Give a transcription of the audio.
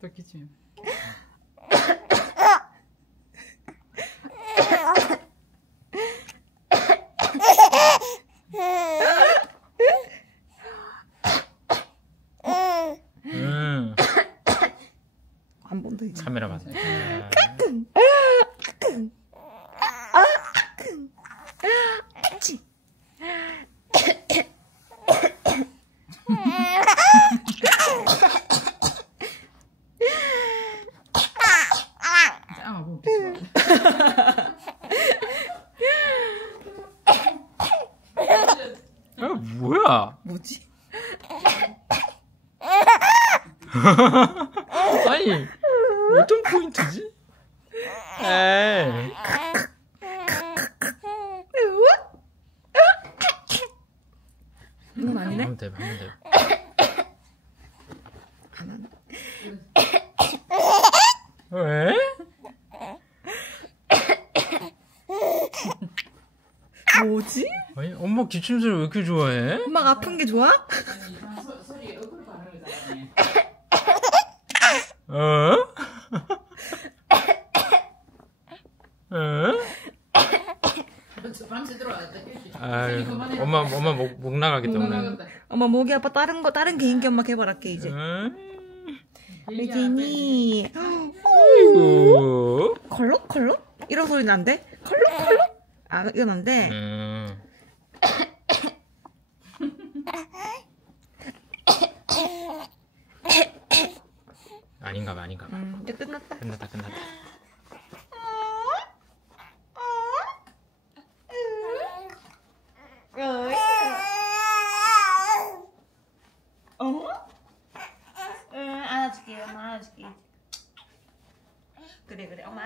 또 기침. 한 번 더. 카메라 봤네. 뭐야? 뭐지? 아니 어떤 포인트지? 에이. 이건 아니네? 하면 돼, 하면 돼. 안 하네. 왜? 뭐지? 아니, 엄마 기침 소리 왜 이렇게 좋아해? 엄마가 아픈 게 좋아? 소리에 얼굴 반응을 잘하네. 어? 어? 밤새 들어왔다. 아유, 엄마 목 나가겠다 오늘. 엄마 목이 아파. 다른 개인기 엄마 개발할게 이제. 왜지니? 컬럭컬럭? 이런 소리 난대? 컬럭컬럭? 아 이건 안 돼. 아닌가 봐. 이제 끝났다. 끝났다. 안아줄게. 엄마 안아줄게. 그래 엄마.